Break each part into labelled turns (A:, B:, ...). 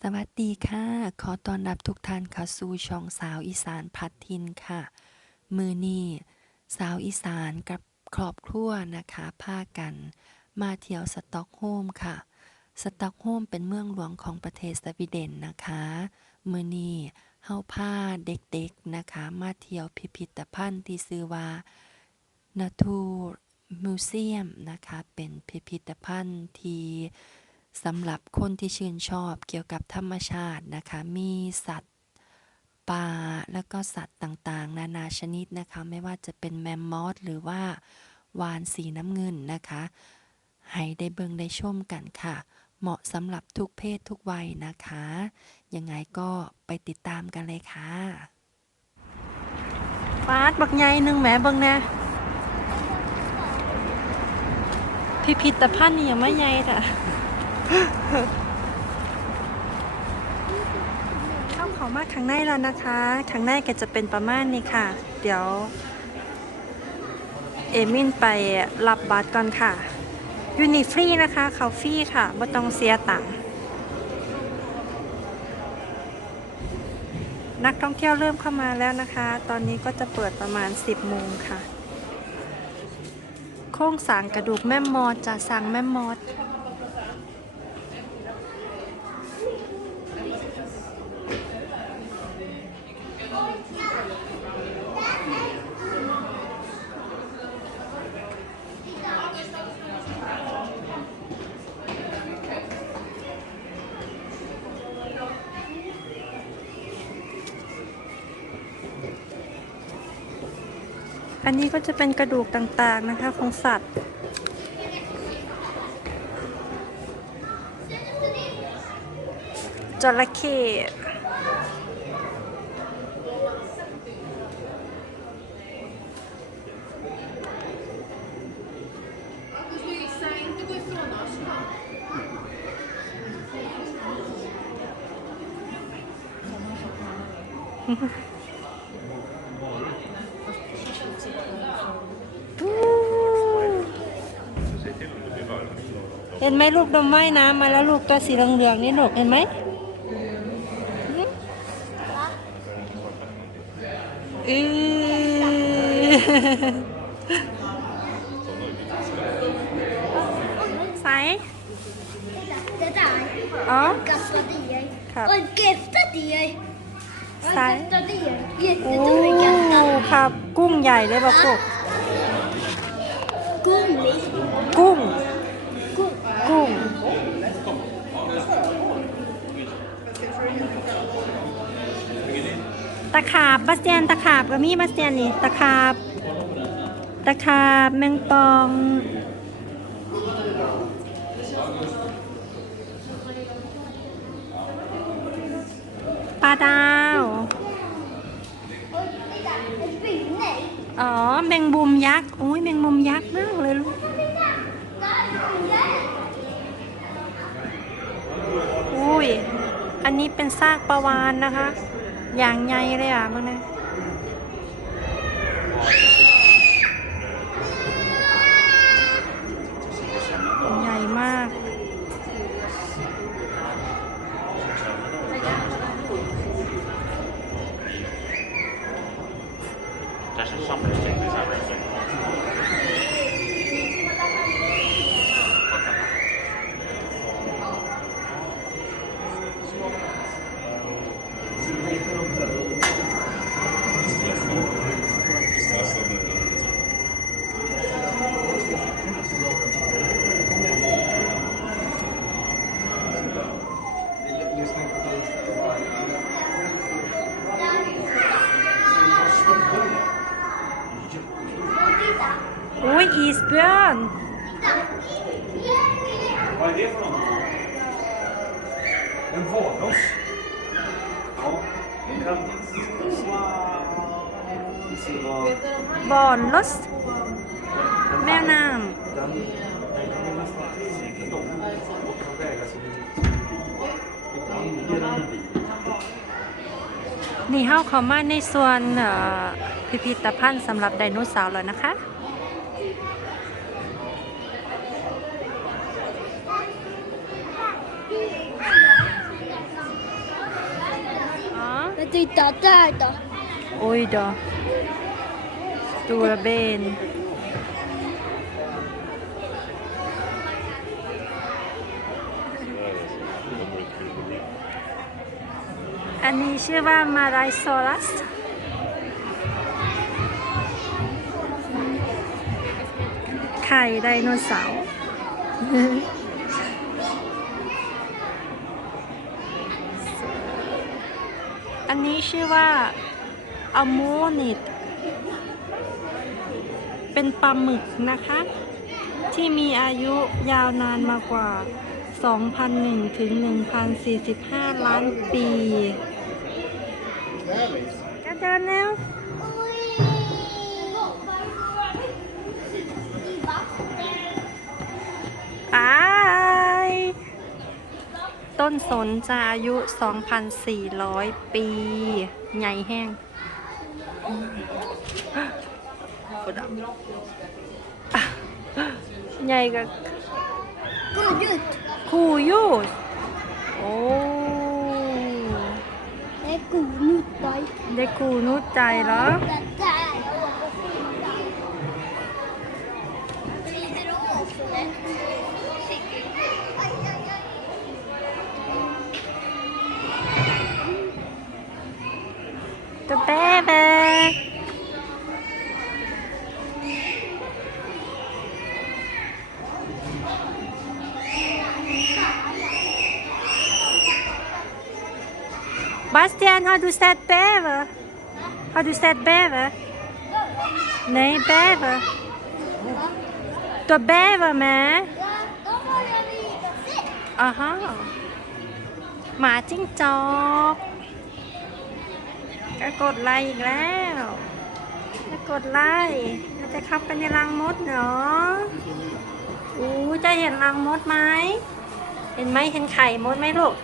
A: สวัสดีค่ะ ขอต้อนรับทุกท่านเข้าสู่ช่องสาวอีสานพัดทินค่ะ มือนี้สาวอีสานกับครอบครัวนะคะพากัน มาเที่ยวสต็อกโฮมค่ะ สต็อกโฮมเป็นเมืองหลวงของประเทศสวีเดนนะคะ มือนี้เฮาพาเด็กๆนะคะ มาเที่ยวพิพิธภัณฑ์ที่ชื่อว่านาทูมิวเซียมนะคะ เป็นพิพิธภัณฑ์ที่ สำหรับคนที่ชื่นชอบเกี่ยวกับธรรมชาตินะคะ มีสัตว์ป่าแล้วก็สัตว์ต่างๆ นานาชนิดนะคะ ไม่ว่าจะเป็นแมมมอสหรือว่าวานสีน้ำเงินนะคะ ให้ได้เบิงได้ชมกันค่ะ เหมาะสำหรับทุกเพศทุกวัยนะคะ ยังไงก็ไปติดตามกันเลยค่ะ
B: ปาดบักใหญ่หนึ่งแหมเบิงน่พิพิธภัณฑ์นี่ยังไม่ใหญ่แต่ เข้าเขามาข้างในแล้วนะคะข้างในก็จะเป็นประมาณนี้ค่ะ เดี๋ยว เอมินไปรับบัตรก่อนค่ะยูนิฟรีนะคะเขาฟรีค่ะไม่ต้องเสียตังค์นักท่องเที่ยวเริ่มเข้ามาแล้วนะคะ ตอนนี้ก็จะเปิดประมาณ 10โมงค่ะ โครงสางกระดูกแม่มอดจะสางแม่มอด อันนี้ก็จะเป็นกระดูกต่างๆนะคะของสัตว์ จระเข้ เห็นไหมลูกดมว่ายน้ำมาแล้วลูกตัวสีเหลืองๆนี่ลูกเห็นไหมอือใส
C: Det där.
B: Ja.
C: Gaspadier.
B: Kapp.
C: Och gaspadier.
B: Saj.
C: Gaspadier.
B: โอ้
C: Jättestora gastar.
B: ครับ กุ้งใหญ่เลยบอกลูก
C: Gummi.
B: กุ้ง
C: Gu-
B: กุ้ง ตะขาบบาสเตียนตะขาบก็มีบาสเตียนนี่ ตะขาบ ตะขาบแมงปอง ปลา ดาว อ๋อ แมงมุมยักษ์ โอ้ยแมงมุมยักษ์มากเลยลูกอุ้ย อันนี้เป็นซากปลาวานนะคะ อย่างใหญ่เลยอะมึงนะ อุ้ยอีสเบียน
D: Vad är det för något? En valross? Ja, den kan... Se vad...
B: บอนลสแมวน้
D: Den, den kan man nästan se dem och kan väga sig ibland ligger den i bilen.
B: นี่เฮาเข้ามาในส่วนพิพิธภัณฑ์สำหรับไดโนเสาร์แล้วนะคะ
C: Titta där då.
B: Oj då. Stora ben. Anh อันนี้ชื่อ ข่ไดโนเสาร์อันนี้ชื่อว่าอะโมนิตเป็นปลาหมึกนะคะ ที่มีอายุยาวนานมากกว่า 2,001 ถึง 1,045 ล้านปีจะเดินแล้ว นสนจะอายุ 2,400 ปี ใหญ่แห้งใหญ่กับ
C: Gå ut.
B: คูยูดโอ้
C: Det är god ut där.
B: ได้คูนุดใจเหรอ
C: Det där. Vrider om också det. Aj, aj, aj.
B: ตัวแบ๊แบ๊ man how to start bever? How to start bever? Nej, bever. Då bever med? Aha. หมาจิ้งจอกก็กดไลค์อีกแล้วจะกดไลค์จะเข้าไปในรังมดเหรออู้จะเห็นรังมดไหม เห็นไหมเห็นไข่มดไหมลูก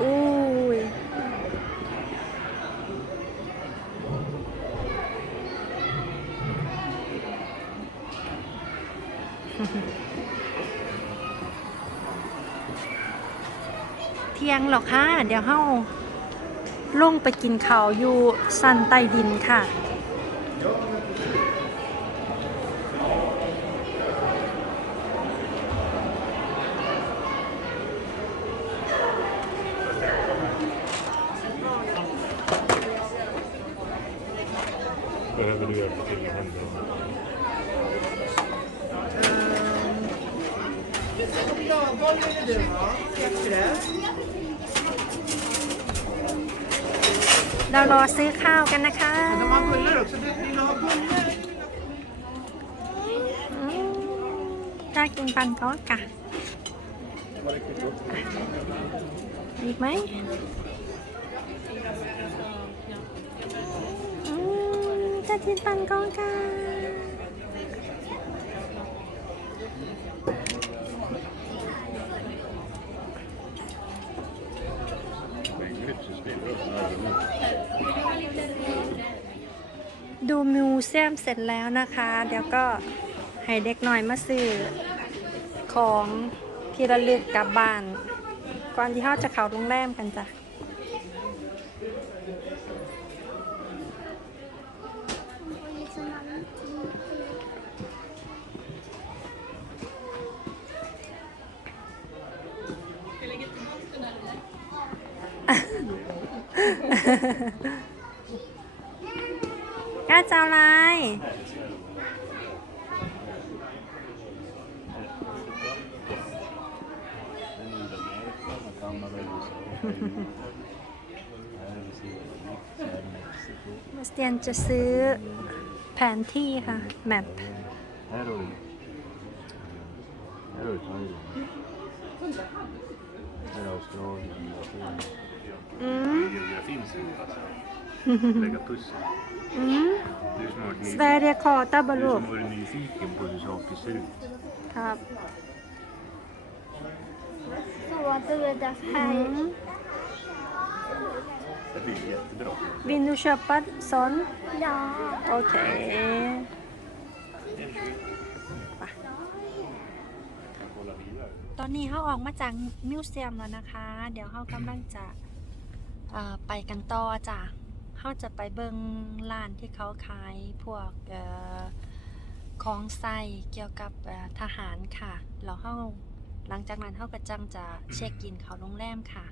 B: อุ้ยเที่ยงหรอกค่ะ เดี๋ยวเฮาลงไปกินข้าวอยู่สันใต้ดินค่ะ
D: duruyor telefonda?
B: เรารอซื้อข้าวกันนะคะ ถ้ากินปันโต๊ะดีไหมอื มจะกินปันกอนกะดูมิวเซียมเสร็จแล้วนะคะ เดี๋ยวก็ให้เด็กหน่อยมาซื้อของที่ระลึกกลับบ้าน ก่อนที่เขาจะเข้าโรงแรมกันจ้ะ กล้าจะเอาอะไรมาสเตียนจะซื้อแผนที่ค่ะ แมป
D: Här har du. Här har du Thailand. Här är Australien. Nya Zeeland.
B: อืม
D: Geografin ser ut alltså. Lägga pussel.
B: อืม
D: Du är som har varit
B: สเวเดียคอตาบ
D: ny- du
B: ลู
D: som har varit nyfiken på hur saker ser ut.
B: ครับ
C: Så du är där
B: อื
C: här.
B: ม
D: Det blir jättebra.
B: วินดูชอปปัดซอน
C: Ja.
B: โอเค
D: kolla vidare.
B: ตอนนี้เขาออกมาจากมิวเซียมแล้วนะคะ เดี๋ยวเขากำลังจะเอ่อ ไปกันต่อจ้ะเขาจะไปเบิงร้านที่เขาขายพวกเอ่อของใส่เกี่ยวกับเอ่อทหารค่ะแล้วเขาหลังจากนั้นเขาก็จังจะเช็คอินเขาโรงแรมค่ะ